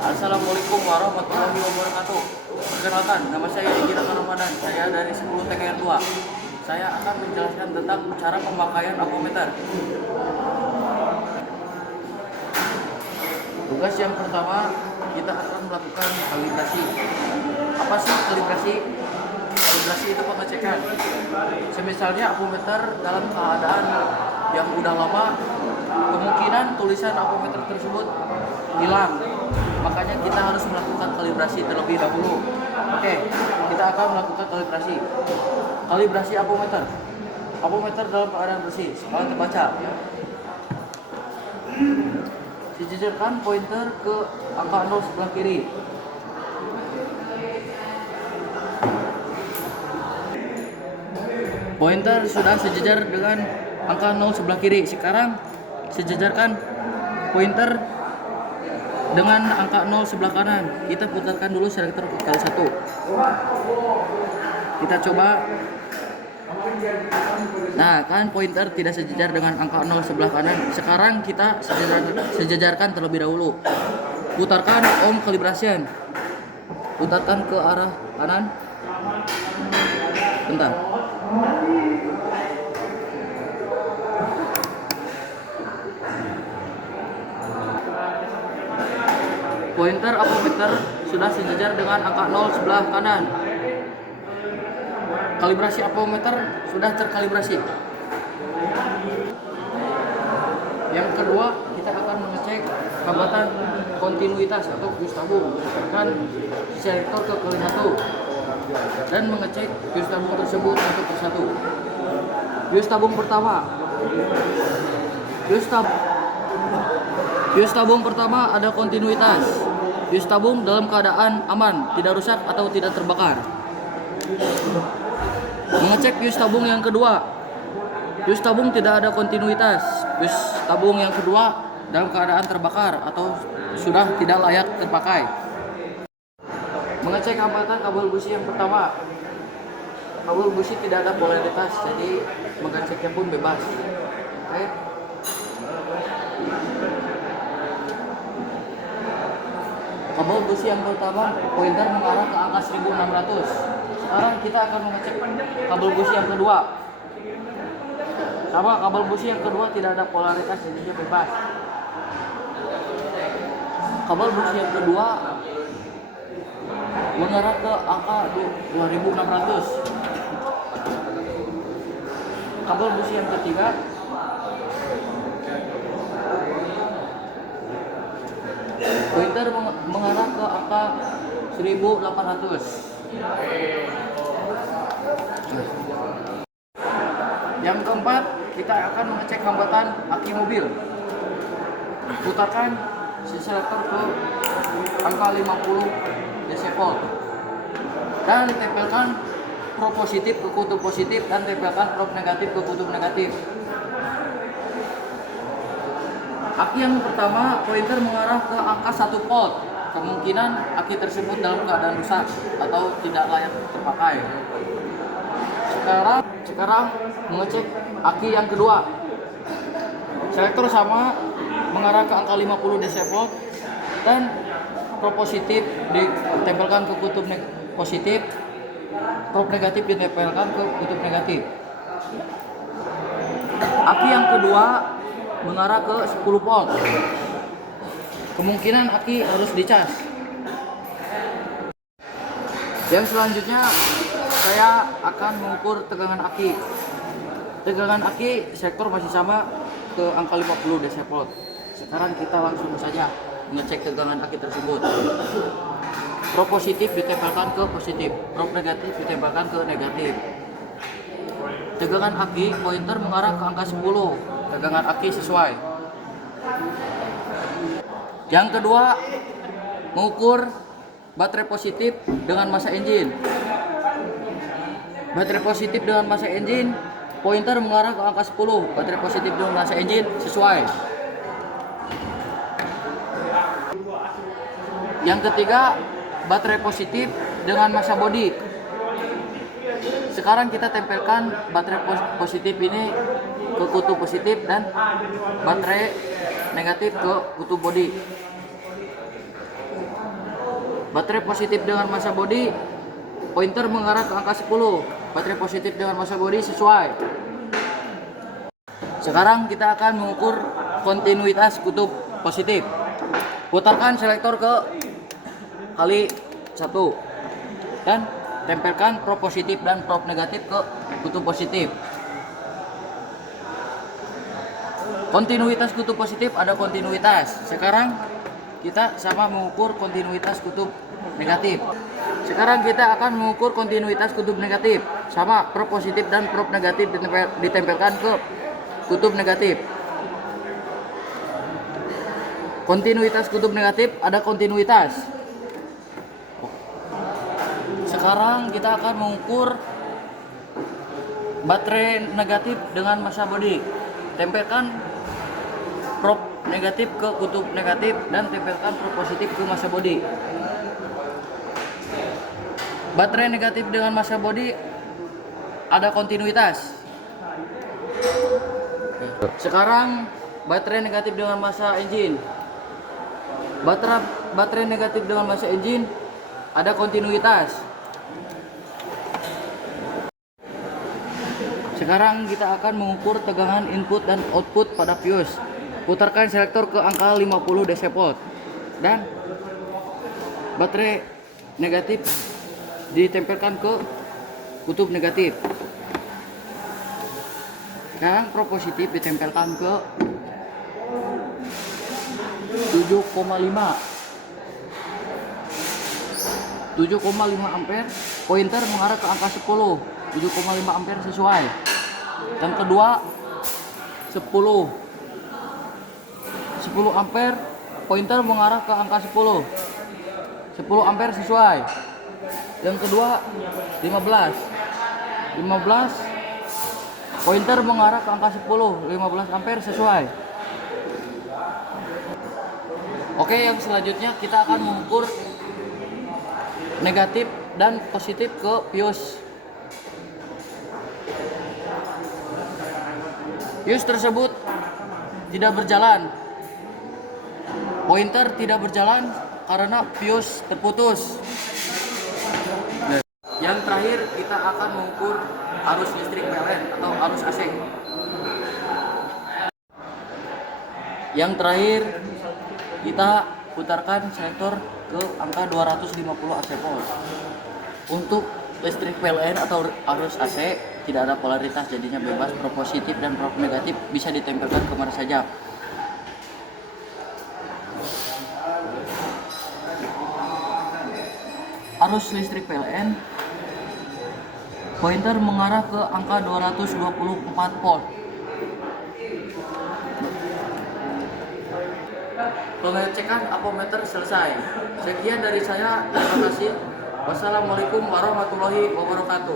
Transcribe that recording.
Assalamualaikum warahmatullahi wabarakatuh. Perkenalkan, nama saya Egi Ramadan. Saya dari 10 TKR 2. Saya akan menjelaskan tentang cara pemakaian apometer. Tugas yang pertama, kita akan melakukan kalibrasi. Apa sih kalibrasi? Kalibrasi itu pengecekan. Semisalnya apometer dalam keadaan yang udah lama, kemungkinan tulisan apometer tersebut hilang. Makanya kita harus melakukan kalibrasi terlebih dahulu. Oke, kita akan melakukan kalibrasi. Kalibrasi apometer. Apometer dalam keadaan bersih, sekarang terbaca. Sejajarkan pointer ke angka 0 sebelah kiri. Pointer sudah sejajar dengan angka 0 sebelah kiri. Sekarang sejajarkan pointer dengan angka 0 sebelah kanan. Kita putarkan dulu selektor kali 1. Kita coba. Nah, kan pointer tidak sejajar dengan angka 0 sebelah kanan. Sekarang kita sejajarkan terlebih dahulu. Putarkan om calibration. Putarkan ke arah kanan. Bentar. Pointer apometer sudah sejajar dengan angka 0 sebelah kanan. Kalibrasi apometer sudah terkalibrasi. Yang kedua, kita akan mengecek hambatan kontinuitas atau fuse tabung. Tekan selektor ke kali 1 dan mengecek fuse tabung tersebut satu persatu. Fuse tabung pertama. Fuse tabung pertama ada kontinuitas. Fuse tabung dalam keadaan aman, tidak rusak atau tidak terbakar. Mengecek fuse tabung yang kedua. Fuse tabung tidak ada kontinuitas. Fuse tabung yang kedua dalam keadaan terbakar atau sudah tidak layak terpakai. Mengecek hambatan kabel busi yang pertama. Kabel busi tidak ada polaritas, jadi mengeceknya pun bebas. Oke. Kabel busi yang pertama, pointer mengarah ke angka 1600. Sekarang kita akan mengecek kabel busi yang kedua. Sama, kabel busi yang kedua tidak ada polaritas, jadinya bebas. Kabel busi yang kedua mengarah ke angka 2600. Kabel busi yang ketiga pointer mengarah ke angka 1800. Yang keempat, kita akan mengecek hambatan aki mobil. Putarkan selektor ke angka 50 DC volt dan tempelkan probe positif ke kutub positif dan tempelkan probe negatif ke kutub negatif. Aki yang pertama, pointer mengarah ke angka 1 volt. Kemungkinan aki tersebut dalam keadaan rusak atau tidak layak terpakai. Sekarang mengecek aki yang kedua. Selektor sama mengarah ke angka 50 DC volt dan probe positif ditempelkan ke kutub positif, probe negatif ditempelkan ke kutub negatif. Aki yang kedua mengarah ke 10 volt. Kemungkinan aki harus dicas. Yang selanjutnya saya akan mengukur tegangan aki. Tegangan aki sektor masih sama ke angka 50 DC volt. Sekarang kita langsung saja mengecek tegangan aki tersebut. Probe positif ditempelkan ke positif, probe negatif ditempelkan ke negatif. Tegangan aki pointer mengarah ke angka 10. Tegangan aki sesuai. Yang kedua, mengukur baterai positif dengan massa engine. Baterai positif dengan massa engine, pointer mengarah ke angka 10. Baterai positif dengan massa engine sesuai. Yang ketiga, baterai positif dengan massa bodi. Sekarang kita tempelkan baterai positif ini ke kutub positif dan baterai negatif ke kutub bodi. Baterai positif dengan massa bodi, pointer mengarah ke angka 10. Baterai positif dengan massa bodi sesuai. Sekarang kita akan mengukur kontinuitas kutub positif. Putarkan selektor ke kali 1 dan tempelkan prob positif dan prob negatif ke kutub positif. Kontinuitas kutub positif ada kontinuitas. Sekarang kita sama mengukur kontinuitas kutub negatif. Sekarang kita akan mengukur kontinuitas kutub negatif. Sama prob positif dan prob negatif ditempelkan ke kutub negatif. Kontinuitas kutub negatif ada kontinuitas. Sekarang kita akan mengukur baterai negatif dengan massa bodi. Tempelkan prob negatif ke kutub negatif dan tempelkan prob positif ke massa bodi. Baterai negatif dengan massa bodi ada kontinuitas. Sekarang baterai negatif dengan massa engine. Baterai negatif dengan massa engine ada kontinuitas. Sekarang kita akan mengukur tegangan input dan output pada fuse. Putarkan selektor ke angka 50 dc-volt dan baterai negatif ditempelkan ke kutub negatif. Sekarang prob positif ditempelkan ke 7,5 ampere, pointer mengarah ke angka 10. 7,5 ampere sesuai. Yang kedua 10 ampere, pointer mengarah ke angka 10 ampere sesuai. Yang kedua 15 pointer mengarah ke angka 15 ampere sesuai. Oke, yang selanjutnya kita akan mengukur negatif dan positif ke fuse. Fuse tersebut tidak berjalan. Pointer tidak berjalan karena fuse terputus. Yang terakhir kita akan mengukur arus listrik PLN atau arus AC. Yang terakhir kita putarkan selektor ke angka 250 AC volt. Untuk listrik PLN atau arus AC tidak ada polaritas, jadinya bebas, prob positif dan prob negatif bisa ditempelkan kemana saja. Arus listrik PLN, pointer mengarah ke angka 224 volt. Pengecekan ampermeter selesai. Sekian dari saya, terima kasih. Wassalamualaikum warahmatullahi wabarakatuh.